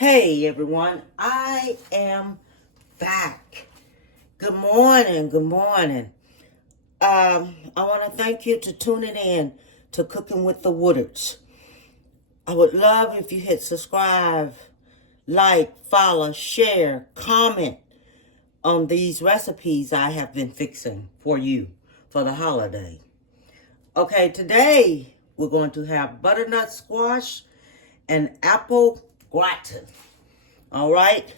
Hey everyone, I am back. Good morning, good morning. I want to thank you to tuning in to Cooking with the Woodards. I would love if you hit subscribe, like, follow, share, comment on these recipes I have been fixing for you for the holiday. Okay, today we're going to have butternut squash and apple gratin. All right.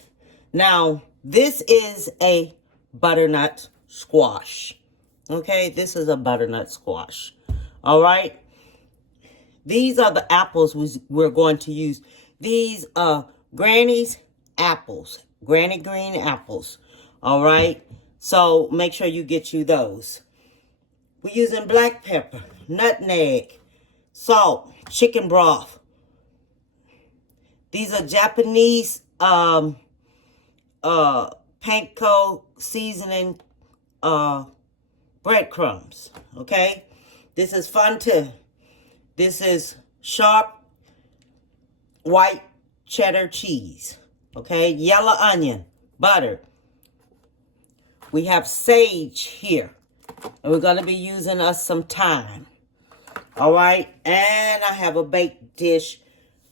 Now, this is a butternut squash. Okay, this is a butternut squash. All right. These are the apples we're going to use. These are Granny's apples, Granny green apples. All right. So make sure you get you those. We're using black pepper, nutmeg, salt, chicken broth. These are Japanese panko seasoning breadcrumbs. Okay? This is Fonte. This is sharp white cheddar cheese. Okay? Yellow onion, butter. We have sage here. And we're going to be using us some thyme. All right? And I have a baked dish.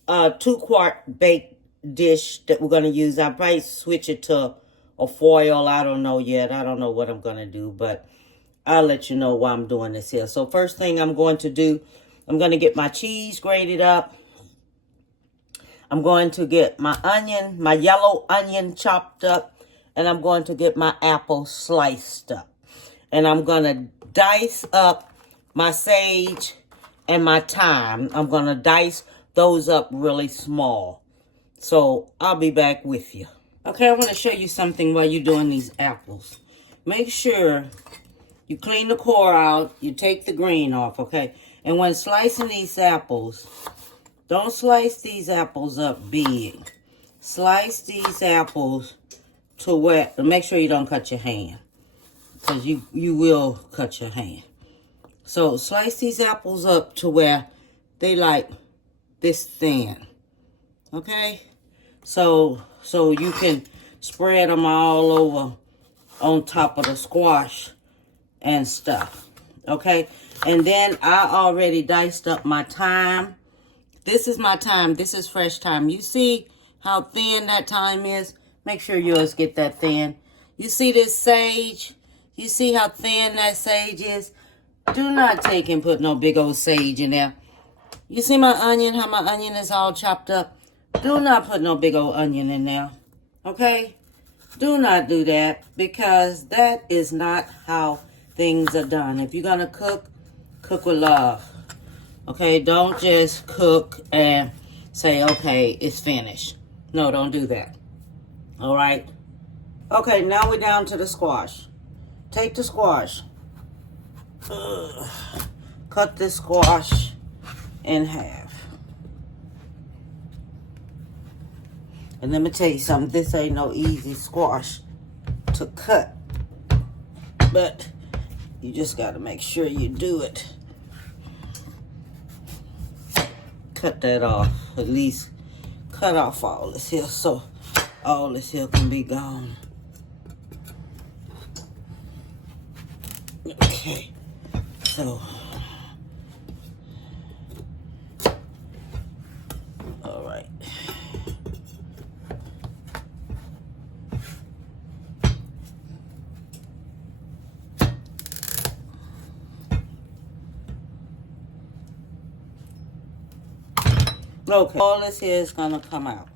2-quart baked dish that we're going to use. I'll probably switch it to a foil. I don't know yet. I don't know what I'm going to do, but I'll let you know why I'm doing this here. So first thing I'm going to do, I'm going to get my cheese grated up. I'm going to get my onion, my yellow onion chopped up, and I'm going to get my apple sliced up. And I'm going to dice up my sage and my thyme. I'm going to dice those up really small. So I'll be back with you. Okay, I want to show you something while you're doing these apples. Make sure you clean the core out. You take the green off, okay? And when slicing these apples, don't slice these apples up big. Slice these apples to where, make sure you don't cut your hand. Because you will cut your hand. So slice these apples up to where they like this thin. Okay? So you can spread them all over on top of the squash and stuff. Okay? And then I already diced up my thyme. This is my thyme. This is fresh thyme. You see how thin that thyme is? Make sure yours get that thin. You see this sage? You see how thin that sage is? Do not take and put no big old sage in there. You see my onion, how my onion is all chopped up? Do not put no big old onion in there. Okay? Do not do that, because that is not how things are done. If you're going to cook, cook with love. Okay? Don't just cook and say, okay, it's finished. No, don't do that. All right? Okay, now we're down to the squash. Take the squash. Cut this squash in half. And let me tell you something. This ain't no easy squash to cut. But you just got to make sure you do it. Cut that off. At least cut off all this here so all this here can be gone. Okay. So, all right. Okay, all this here is gonna come out.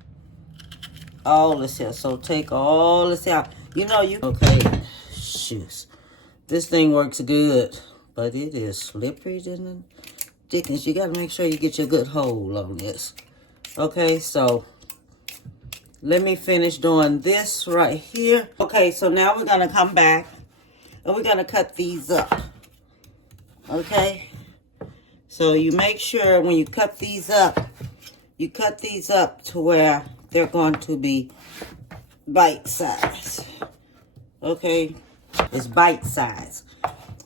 All this here. So take all this out. You know you. Okay. Shoes. This thing works good, but it is slippery than the dickens. You got to make sure you get your good hold on this. Okay, so let me finish doing this right here. Okay, so now we're going to come back and we're going to cut these up. Okay, so you make sure when you cut these up to where they're going to be bite size. Okay. It's bite size.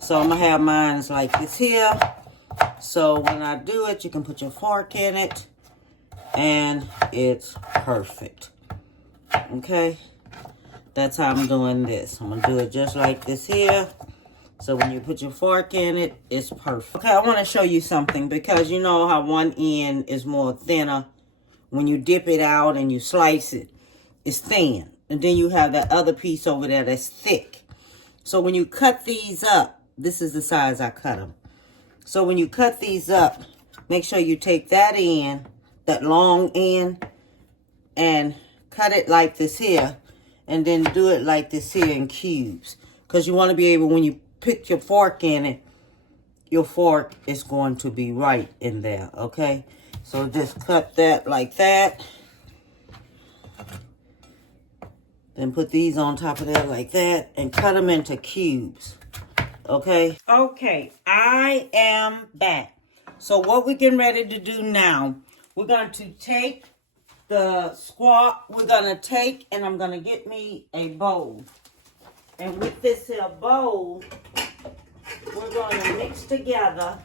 So I'm going to have mine like this here. So when I do it, you can put your fork in it and it's perfect. Okay, that's how I'm doing this. I'm gonna do it just like this here. So when you put your fork in it, it's perfect. Okay, I want to show you something, because you know how one end is more thinner. When you dip it out and you slice it, it's thin. And then you have that other piece over there that's thick. So when you cut these up, this is the size I cut them. So when you cut these up, make sure you take that end, that long end, and cut it like this here. And then do it like this here in cubes. Because you want to be able, when you put your fork in it, your fork is going to be right in there, okay? So just cut that like that. Then put these on top of that like that and cut them into cubes, okay? Okay, I am back. So what we're getting ready to do now, we're going to take the squash, and I'm going to get me a bowl. And with this here bowl, we're going to mix together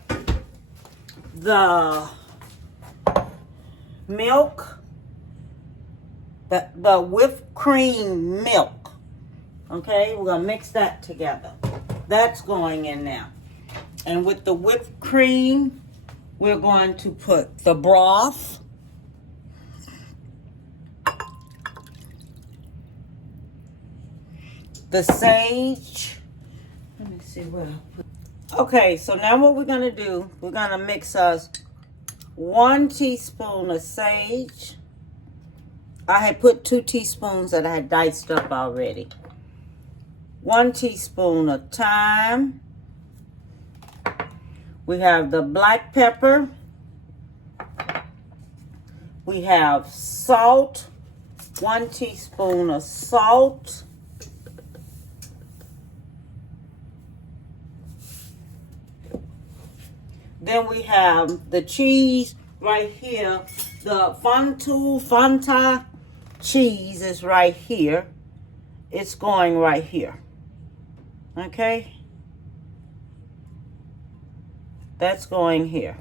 the milk, the whipped cream milk. Okay, we're going to mix that together. That's going in now. And with the whipped cream, we're going to put the broth, the sage. Let me see where I put. Okay, so now what we're going to do, we're going to mix us 1 teaspoon of sage. I had put 2 teaspoons that I had diced up already. 1 teaspoon of thyme. We have the black pepper. We have salt. 1 teaspoon of salt. Then we have the cheese right here. The Fanta cheese is right here. It's going right here. Okay? That's going here.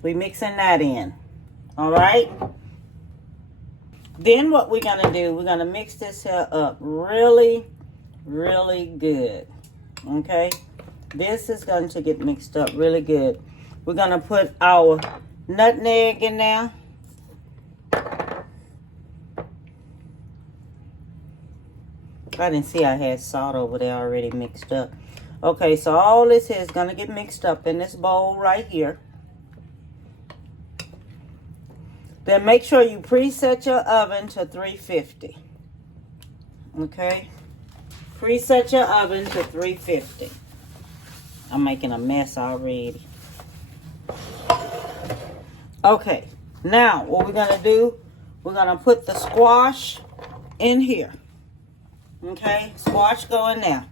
We're mixing that in. All right? Then what we're going to do, we're going to mix this here up really good. Okay? This is going to get mixed up really good. We're going to put our nutmeg in there. I didn't see I had salt over there already mixed up. Okay, so all this here is going to get mixed up in this bowl right here. Then make sure you preset your oven to 350. Okay? Preset your oven to 350. I'm making a mess already. Okay, now what we're going to do, we're going to put the squash in here. Okay, squash going there.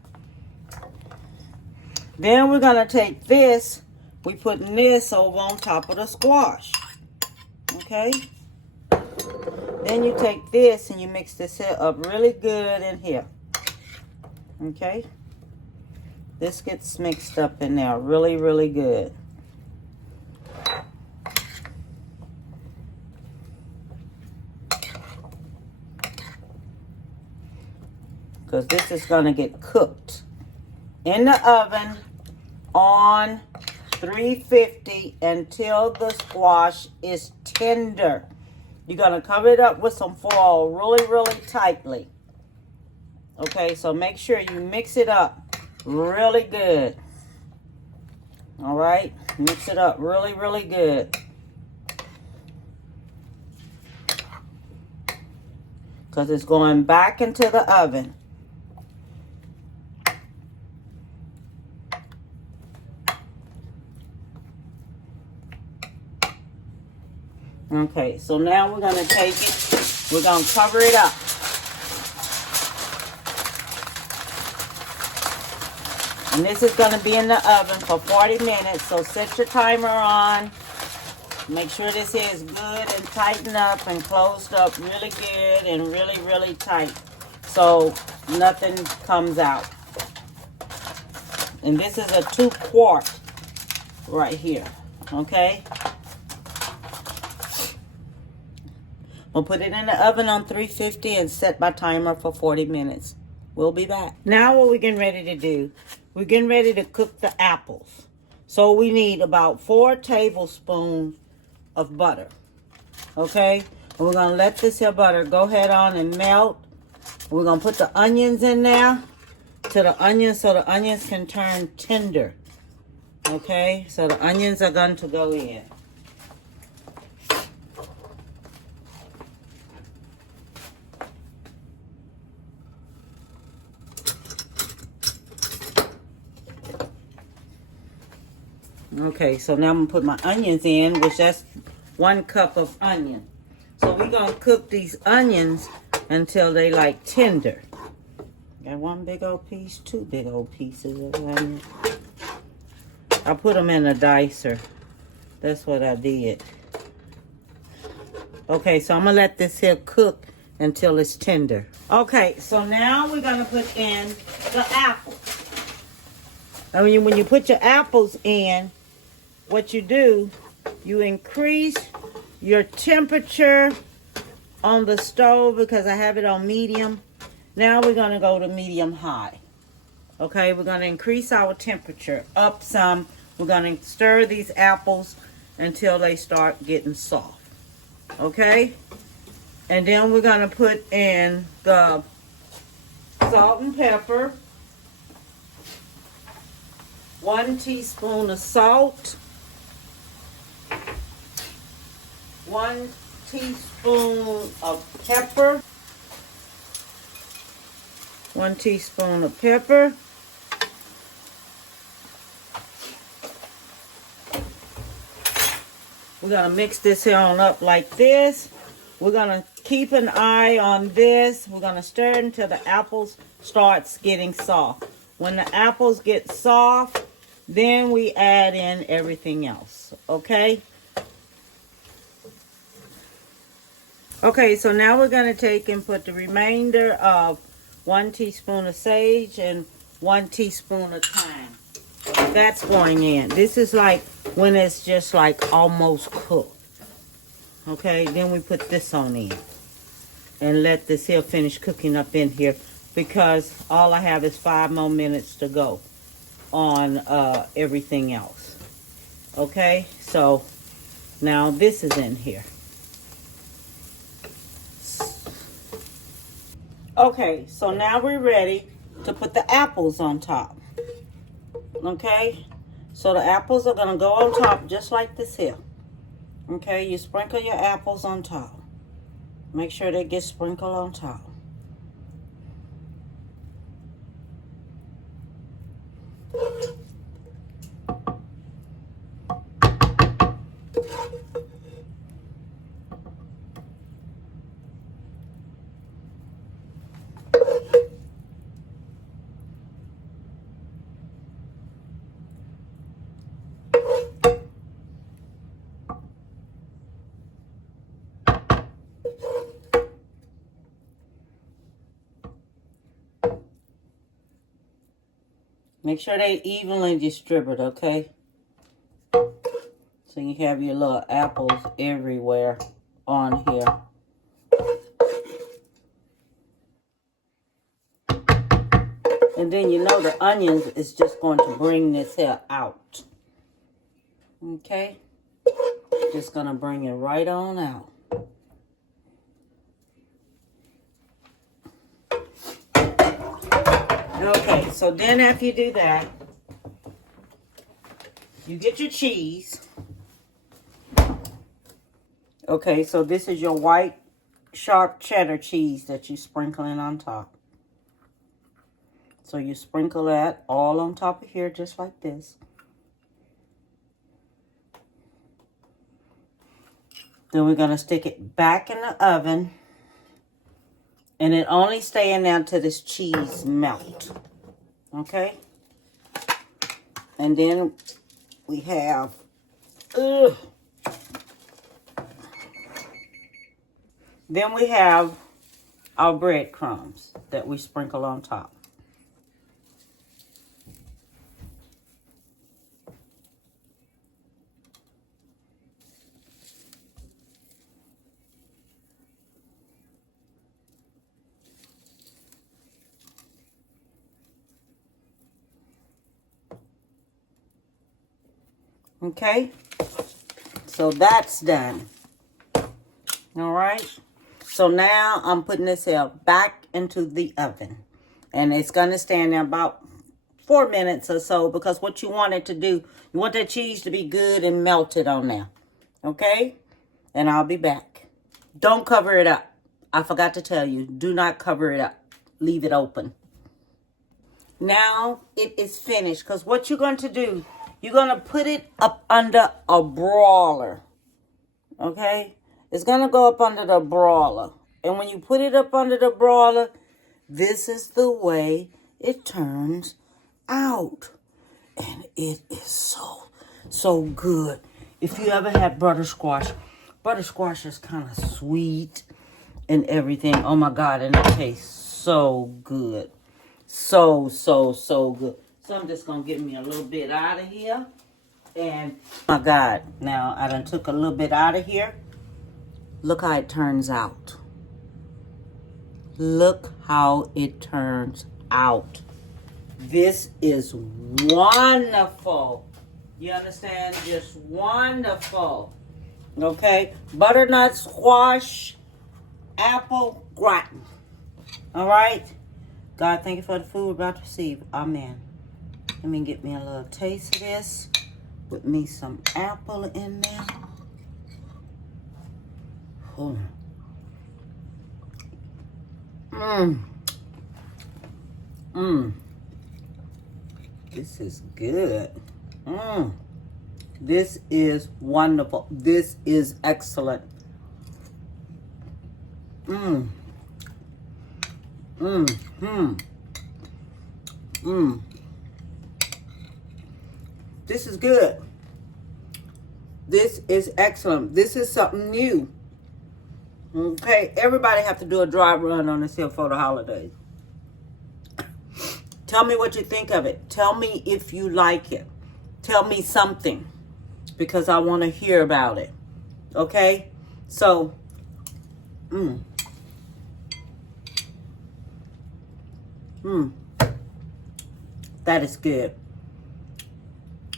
Then we're going to take this, we putting this over on top of the squash. Okay. Then you take this and you mix this here up really good in here. Okay. This gets mixed up in there really good. Because this is going to get cooked in the oven on 350 until the squash is tender. You're going to cover it up with some foil really tightly. Okay, so make sure you mix it up really good. All right, mix it up really good. Because it's going back into the oven. Okay, so now we're going to take it, we're going to cover it up. And this is going to be in the oven for 40 minutes, so set your timer on. Make sure this is good and tightened up and closed up really good and really tight, so nothing comes out. And this is a 2-quart right here. Okay? We'll put it in the oven on 350 and set my timer for 40 minutes. We'll be back. Now what we're getting ready to do, we're getting ready to cook the apples. So we need about 4 tablespoons of butter. Okay? And we're going to let this here butter go ahead on and melt. We're going to put the onions in there so the onions can turn tender. Okay? So the onions are going to go in. Okay, so now I'm going to put my onions in, which that's 1 cup of onion. So we're going to cook these onions until they like tender. Got 1 big old piece, 2 big old pieces of onion. I put them in a dicer. That's what I did. Okay, so I'm going to let this here cook until it's tender. Okay, so now we're going to put in the apples. Now when you put your apples in, what you do, you increase your temperature on the stove because I have it on medium. Now we're going to go to medium high. Okay, we're going to increase our temperature up some. We're going to stir these apples until they start getting soft. Okay? And then we're going to put in the salt and pepper. 1 teaspoon of salt. 1 teaspoon of pepper. 1 teaspoon of pepper. We're going to mix this here on up like this. We're going to keep an eye on this. We're going to stir it until the apples starts getting soft. When the apples get soft, then we add in everything else. Okay? Okay, so now we're going to take and put the remainder of 1 teaspoon of sage and 1 teaspoon of thyme. That's going in. This is like when it's just like almost cooked. Okay, then we put this on in. And let this here finish cooking up in here because all I have is 5 more minutes to go on everything else. Okay, so now this is in here. Okay, so now we're ready to put the apples on top. Okay, so the apples are going to go on top just like this here. Okay, you sprinkle your apples on top. Make sure they get sprinkled on top. Make sure they evenly distribute, okay? So you have your little apples everywhere on here. And then you know the onions is just going to bring this here out. Okay? Just going to bring it right on out. Okay, so then after you do that, you get your cheese. Okay, so this is your white, sharp cheddar cheese that you're sprinkling on top. So you sprinkle that all on top of here just like this. Then we're going to stick it back in the oven. And it only stay in there till this cheese melt. Okay? And then we have... Then we have our breadcrumbs that we sprinkle on top. Okay? So that's done. All right? So now I'm putting this here back into the oven. And it's going to stand there about 4 minutes or so, because what you want it to do, you want that cheese to be good and melted on there. Okay? And I'll be back. Don't cover it up. I forgot to tell you, do not cover it up. Leave it open. Now it is finished, because what you're going to do, you're going to put it up under a broiler. Okay? It's going to go up under the broiler. And when you put it up under the broiler, this is the way it turns out. And it is so good. If you ever had buttersquash is kind of sweet and everything. Oh my God, and it tastes so good. So good. So I'm just going to get me a little bit out of here. And, oh my God, now I done took a little bit out of here. Look how it turns out. Look how it turns out. This is wonderful. You understand? Just wonderful. Okay? Butternut squash apple gratin. All right? God, thank you for the food we're about to receive. Amen. Let me get me a little taste of this. With me some apple in there. Oh. This is good. This is wonderful. This is excellent. This is good. This is excellent. This is something new. Okay, everybody have to do a dry run on this here for the holidays. Tell me what you think of it. Tell me if you like it. Tell me something, because I want to hear about it. Okay? So, that is good.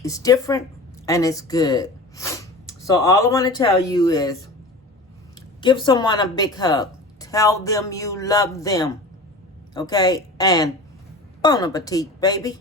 It's different and it's good. So all I want to tell you is, give someone a big hug. Tell them you love them. Okay? And bon appetit, baby.